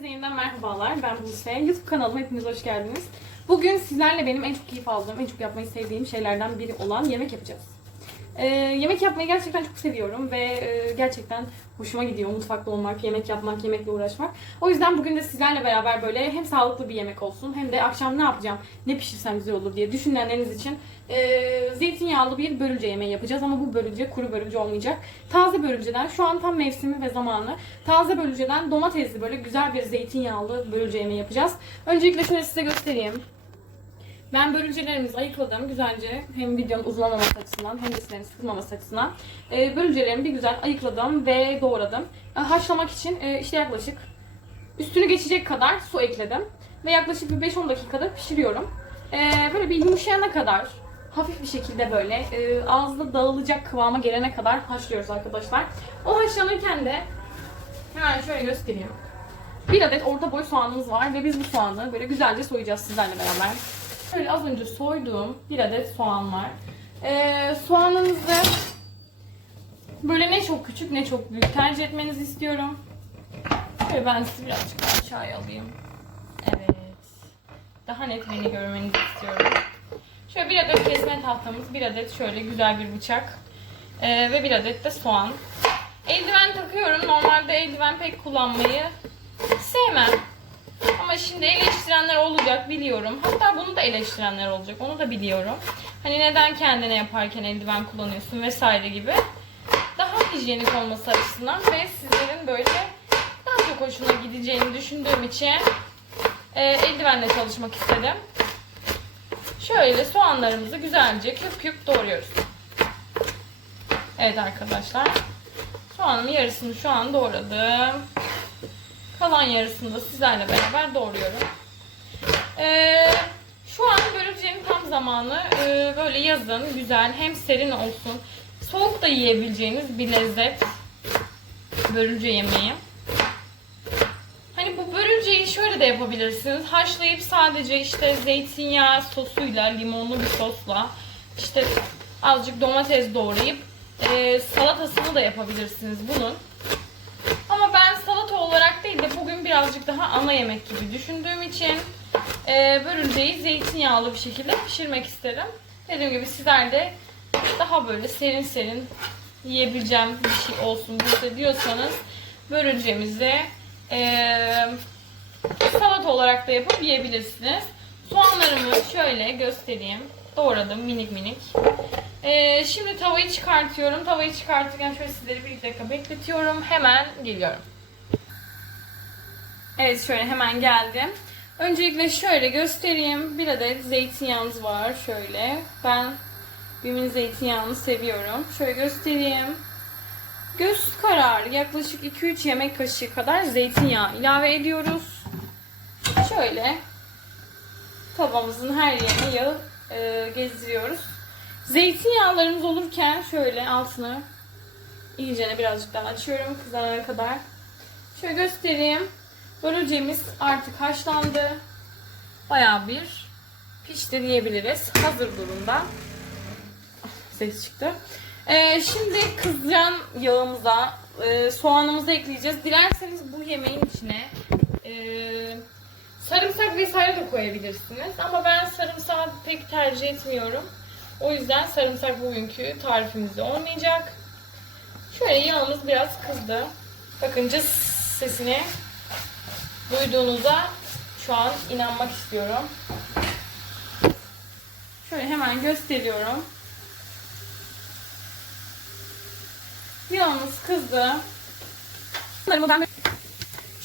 Herkese yeniden merhabalar. Ben Buse. YouTube kanalıma hepiniz hoş geldiniz. Bugün sizlerle benim en çok keyif aldığım, en çok yapmayı sevdiğim şeylerden biri olan yemek yapacağız. Ee, yemek yapmayı gerçekten çok seviyorum ve e, gerçekten hoşuma gidiyor mutfakta olmak, yemek yapmak, yemekle uğraşmak. O yüzden bugün de sizlerle beraber böyle hem sağlıklı bir yemek olsun hem de akşam ne yapacağım, ne pişirsem güzel olur diye düşünenleriniz için e, zeytinyağlı bir börülce yemeği yapacağız ama bu börülce kuru börülce olmayacak. Taze börülceden şu an tam mevsimi ve zamanı. Taze börülceden domatesli böyle güzel bir zeytinyağlı börülce yemeği yapacağız. Öncelikle şöyle size göstereyim. Ben börülcelerimizi ayıkladım güzelce. Hem videonun uzunlamaması açısından hem de sizlerin sıkılmaması açısından. Ee, börülcelerimi bir güzel ayıkladım ve doğradım. Ee, haşlamak için e, işte yaklaşık üstünü geçecek kadar su ekledim. Ve yaklaşık bir 5-10 dakikada pişiriyorum. Ee, böyle bir yumuşayana kadar hafif bir şekilde böyle e, ağızda dağılacak kıvama gelene kadar haşlıyoruz arkadaşlar. O haşlanırken de hemen şöyle göstereyim. Bir adet orta boy soğanımız var ve biz bu soğanı böyle güzelce soyacağız sizlerle beraber. Şöyle az önce soyduğum bir adet soğan var. Ee, soğanınızı böyle ne çok küçük ne çok büyük tercih etmenizi istiyorum. Şöyle ben sizi birazcık daha aşağıya alayım. Evet. Daha net beni görmenizi istiyorum. Şöyle bir adet kesme tahtamız, bir adet şöyle güzel bir bıçak ee, ve bir adet de soğan. Eldiven takıyorum. Normalde eldiven pek kullanmayı sevmem. Ama şimdi eleştirenler olacak biliyorum. Hatta bunu da eleştirenler olacak. Onu da biliyorum. Hani neden kendine yaparken eldiven kullanıyorsun vesaire gibi. Daha hijyenik olması açısından ve sizlerin böyle daha çok hoşuna gideceğini düşündüğüm için e, eldivenle çalışmak istedim. Şöyle soğanlarımızı güzelce küp küp doğruyoruz. Evet arkadaşlar. Soğanın yarısını şu an doğradım. Kalan yarısını da sizlerle beraber doğruyorum. Ee, şu an börülcenin tam zamanı. Ee, böyle yazın güzel hem serin olsun. Soğuk da yiyebileceğiniz bir lezzet. Börülce yemeği. Hani bu börülceyi şöyle de yapabilirsiniz. Haşlayıp sadece işte zeytinyağı sosuyla, limonlu bir sosla işte azıcık domates doğrayıp e, salatasını da yapabilirsiniz bunun. Ama ben salata olarak değil de bugün birazcık daha ana yemek gibi düşündüğüm için e, börülceyi zeytinyağlı bir şekilde pişirmek isterim. Dediğim gibi sizler de daha böyle serin serin yiyebileceğim bir şey olsun bize diyorsanız börülcemizi e, salata olarak da yapıp yiyebilirsiniz. Soğanlarımı şöyle göstereyim. Doğradım minik minik. Ee, şimdi tavayı çıkartıyorum. Tavayı çıkartırken şöyle sizleri bir dakika bekletiyorum. Hemen geliyorum. Evet şöyle hemen geldim. Öncelikle şöyle göstereyim. Bir adet zeytinyağımız var. Şöyle. Ben bimin zeytinyağını seviyorum. Şöyle göstereyim. Göz kararı yaklaşık 2-3 yemek kaşığı kadar zeytinyağı ilave ediyoruz. Şöyle tavamızın her yerine yağı e, gezdiriyoruz. Zeytinyağlarımız olurken şöyle altını iyicene birazcık daha açıyorum kızarana kadar. Şöyle göstereyim. Börülcemiz artık haşlandı. Bayağı bir pişti diyebiliriz. Hazır durumda. Ah, Ses çıktı. Ee, şimdi kızcan yağımıza e, soğanımızı ekleyeceğiz. Dilerseniz bu yemeğin içine e, sarımsak vesaire de koyabilirsiniz. Ama ben sarımsağı pek tercih etmiyorum. O yüzden sarımsak bugünkü tarifimizde olmayacak. Şöyle yağımız biraz kızdı. Bakınca sesini duyduğunuza şu an inanmak istiyorum. Şöyle hemen gösteriyorum. Yağımız kızdı. Soğanlarımı ben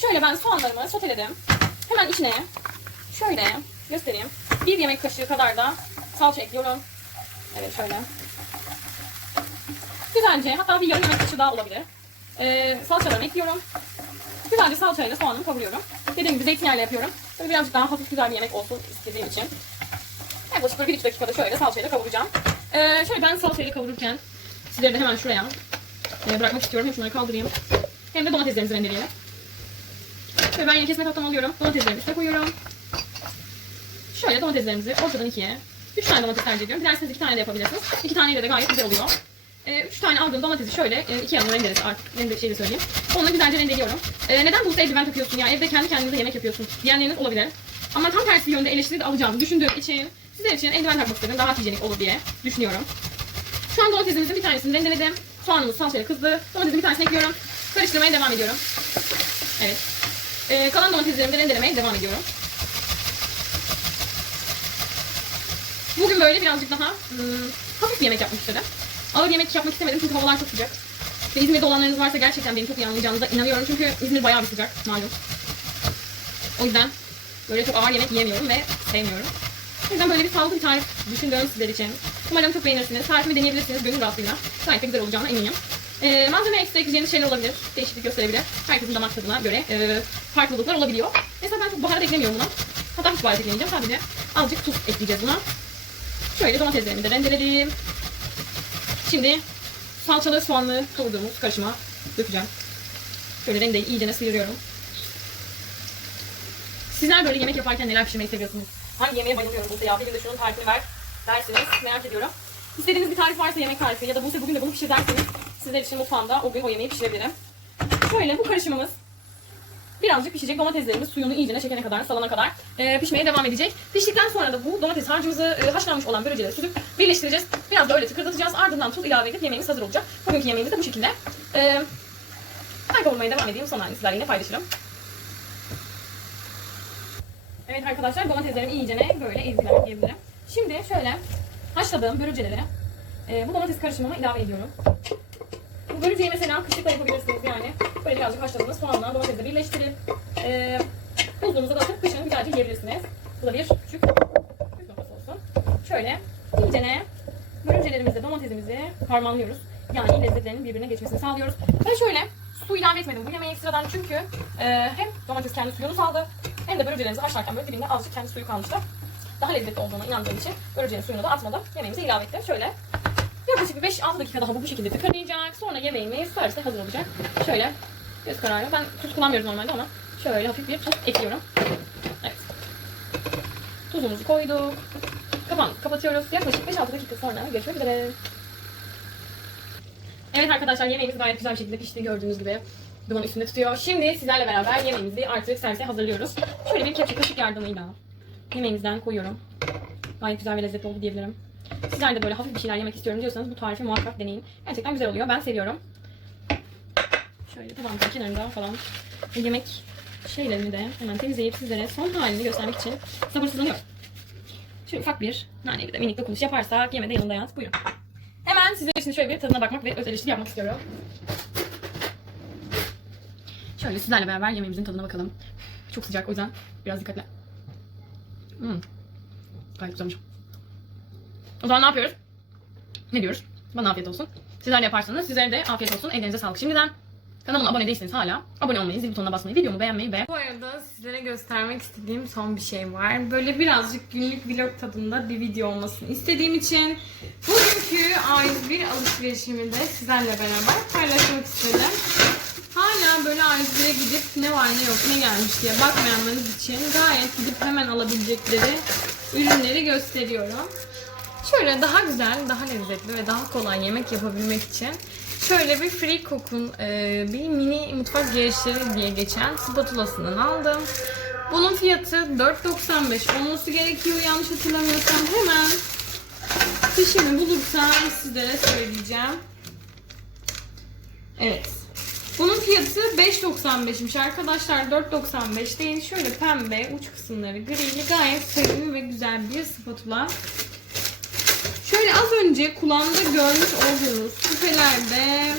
şöyle ben soğanlarımı soteledim. Hemen içine şöyle göstereyim. Bir yemek kaşığı kadar da salça ekliyorum. Evet şöyle. Güzelce hatta bir yarım yemek kaşığı daha olabilir. Ee, salçalarımı ekliyorum. Güzelce salçayla soğanımı kavuruyorum. Dediğim gibi zeytinyağıyla yapıyorum. Böyle birazcık daha hafif güzel bir yemek olsun istediğim için. Yaklaşık böyle 1-2 dakikada şöyle salçayla kavuracağım. Ee, şöyle ben salçayla kavururken sizleri de hemen şuraya e, bırakmak istiyorum. Hem şunları kaldırayım. Hem de domateslerimizi rendeleyelim. Şöyle ben yine kesme tahtamı alıyorum. Domateslerimi üstüne koyuyorum. Şöyle domateslerimizi ortadan ikiye. Üç tane domates tercih ediyorum. Dilerseniz iki tane de yapabilirsiniz. İki taneyle de gayet güzel oluyor. E, üç tane aldığım domatesi şöyle e, iki yanına rendelesi artık rende şeyi söyleyeyim. Onu güzelce rendeliyorum. E, neden bu eldiven takıyorsun ya? Evde kendi kendinize yemek yapıyorsun. Diyenleriniz olabilir. Ama tam tersi yönde eleştiri de alacağımı düşündüğüm için sizler için eldiven takmak istedim. Daha hijyenik olur diye düşünüyorum. Şu an domatesimizin bir tanesini rendeledim. Soğanımız salçayla kızdı. Domatesin bir tanesini ekliyorum. Karıştırmaya devam ediyorum. Evet. E, kalan domateslerimi de rendelemeye devam ediyorum. Bugün böyle birazcık daha hmm, hafif bir yemek yapmak istedim. Ağır yemek yapmak istemedim çünkü havalar çok sıcak. Ve İzmir'de olanlarınız varsa gerçekten beni çok iyi anlayacağınıza inanıyorum. Çünkü İzmir bayağı bir sıcak malum. O yüzden böyle çok ağır yemek yiyemiyorum ve sevmiyorum. O yüzden böyle bir sağlıklı bir tarif düşündüğüm sizler için. Umarım çok beğenirsiniz. Tarifimi deneyebilirsiniz gönül rahatlığıyla. Gayet de güzel olacağına eminim. Ee, malzeme ekstra ekleyeceğiniz şeyler olabilir. Değişiklik gösterebilir. Herkesin damak tadına göre e, farklılıklar olabiliyor. Mesela ben çok baharat eklemiyorum buna. Hatta hiç baharat eklemeyeceğim. Sadece azıcık tuz ekleyeceğiz buna. Şöyle domateslerimi de rendeledim. Şimdi salçalı soğanlı kavurduğumuz karışıma dökeceğim. Şöyle rendeyi iyicene sıyırıyorum. Sizler böyle yemek yaparken neler pişirmeyi seviyorsunuz? Hangi yemeğe bayılıyorum Buse ya? Bir de şunun tarifini ver dersiniz. Merak ediyorum. İstediğiniz bir tarif varsa yemek tarifi ya da Buse bugün de bunu pişir derseniz sizler için mutfağımda o gün o yemeği pişirebilirim. Şöyle bu karışımımız birazcık pişecek. Domateslerimiz suyunu iyicene çekene kadar, salana kadar e, pişmeye devam edecek. Piştikten sonra da bu domates harcımızı e, haşlanmış olan börülceleri süzüp birleştireceğiz. Biraz da öyle tıkırdatacağız. Ardından tuz ilave edip yemeğimiz hazır olacak. Bugünkü yemeğimiz de bu şekilde. E, olmaya devam edeyim. Son halini sizlerle yine paylaşırım. Evet arkadaşlar domateslerim iyicene böyle ezdiler diyebilirim. Şimdi şöyle haşladığım börülceleri e, bu domates karışımıma ilave ediyorum. Bu börülceyi mesela kışlıkla yapabilirsiniz yani. Böyle birazcık haşladığınız soğanla domatesle birleştirip e, buzluğunuza da atıp kışın güzelce yiyebilirsiniz. Bu da bir küçük püf noktası olsun. Şöyle iyicene börülcelerimizle domatesimizi harmanlıyoruz. Yani lezzetlerinin birbirine geçmesini sağlıyoruz. Ben şöyle su ilave etmedim bu yemeğe ekstradan çünkü e, hem domates kendi suyunu saldı hem de börülcelerimizi haşlarken böyle dibinde azıcık kendi suyu kalmıştı. Daha lezzetli olduğuna inandığım için börülcenin suyunu da atmadım. Yemeğimize ilave ettim. Şöyle yaklaşık bir 5-6 dakika daha bu bu şekilde tıkanayacak. Sonra yemeğimiz servise hazır olacak. Şöyle göz kararı. Ben tuz kullanmıyorum normalde ama şöyle hafif bir tuz ekliyorum. Evet. Tuzumuzu koyduk. Kapağını kapatıyoruz. Yaklaşık 5-6 dakika sonra görüşmek üzere. Evet arkadaşlar yemeğimiz gayet güzel bir şekilde pişti gördüğünüz gibi. Duman üstünde tutuyor. Şimdi sizlerle beraber yemeğimizi artık servise hazırlıyoruz. Şöyle bir kepçe kaşık yardımıyla yemeğimizden koyuyorum. Gayet güzel ve lezzetli oldu diyebilirim. Sizler de böyle hafif bir şeyler yemek istiyorum diyorsanız bu tarifi muhakkak deneyin. Gerçekten güzel oluyor. Ben seviyorum. Şöyle tabağımızın kenarında falan bu yemek şeylerini de hemen temizleyip sizlere son halini göstermek için sabırsızlanıyorum. Şöyle ufak bir nanevi de minik dokunuş yaparsak yeme de yanında yalnız. Buyurun. Hemen sizler için şöyle bir tadına bakmak ve öz eleştiri yapmak istiyorum. Şöyle sizlerle beraber yemeğimizin tadına bakalım. Çok sıcak o yüzden biraz dikkatli. Hmm. Gayet güzelmiş. O zaman ne yapıyoruz? Ne diyoruz? Bana afiyet olsun. Sizler de yaparsanız sizlere de afiyet olsun. Ellerinize sağlık şimdiden. Kanalıma abone değilseniz hala abone olmayı, zil butonuna basmayı, videomu beğenmeyi ve... Bu arada sizlere göstermek istediğim son bir şey var. Böyle birazcık günlük vlog tadında bir video olmasını istediğim için bugünkü A101 alışverişimi de sizlerle beraber paylaşmak istedim. Hala böyle A101'e gidip ne var ne yok ne gelmiş diye bakmayanlarınız için gayet gidip hemen alabilecekleri ürünleri gösteriyorum. Şöyle daha güzel, daha lezzetli ve daha kolay yemek yapabilmek için şöyle bir Free Cook'un e, bir mini mutfak gelişleri diye geçen spatulasından aldım. Bunun fiyatı 4.95 olması gerekiyor yanlış hatırlamıyorsam hemen fişimi bulursam sizlere söyleyeceğim. Evet. Bunun fiyatı 5.95'miş arkadaşlar 4.95 değil. Şöyle pembe uç kısımları grili gayet sevimli ve güzel bir spatula. Şöyle az önce kulağımda görmüş olduğunuz küpelerde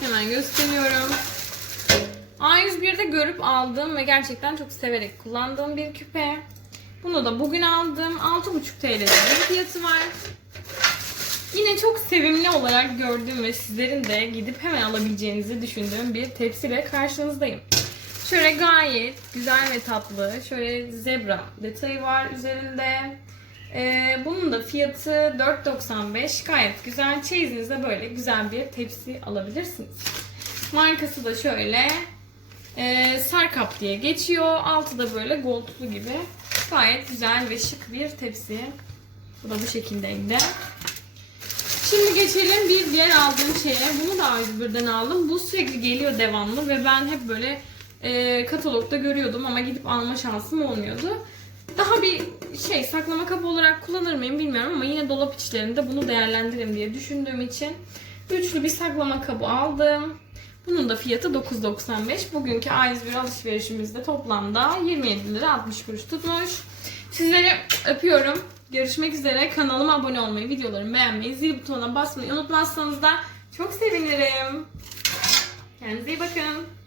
hemen gösteriyorum. A101'de görüp aldığım ve gerçekten çok severek kullandığım bir küpe. Bunu da bugün aldım. 6,5 TL'de bir fiyatı var. Yine çok sevimli olarak gördüğüm ve sizlerin de gidip hemen alabileceğinizi düşündüğüm bir tepsiyle karşınızdayım. Şöyle gayet güzel ve tatlı. Şöyle zebra detayı var üzerinde. Ee, bunun da fiyatı 4.95. Gayet güzel. Çeyizinizde böyle güzel bir tepsi alabilirsiniz. Markası da şöyle e, Sarkap diye geçiyor. Altı da böyle goldlu gibi. Gayet güzel ve şık bir tepsi. Bu da bu şekildeydi. Şimdi geçelim bir diğer aldığım şeye. Bunu da A101'den aldım. Bu sürekli geliyor devamlı ve ben hep böyle e, katalogda görüyordum ama gidip alma şansım olmuyordu. Daha bir şey saklama kabı olarak kullanır mıyım bilmiyorum ama yine dolap içlerinde bunu değerlendiririm diye düşündüğüm için üçlü bir saklama kabı aldım. Bunun da fiyatı 9.95. Bugünkü A101 alışverişimizde toplamda 27 lira 60 kuruş tutmuş. Sizleri öpüyorum. Görüşmek üzere. Kanalıma abone olmayı, videolarımı beğenmeyi, zil butonuna basmayı unutmazsanız da çok sevinirim. Kendinize iyi bakın.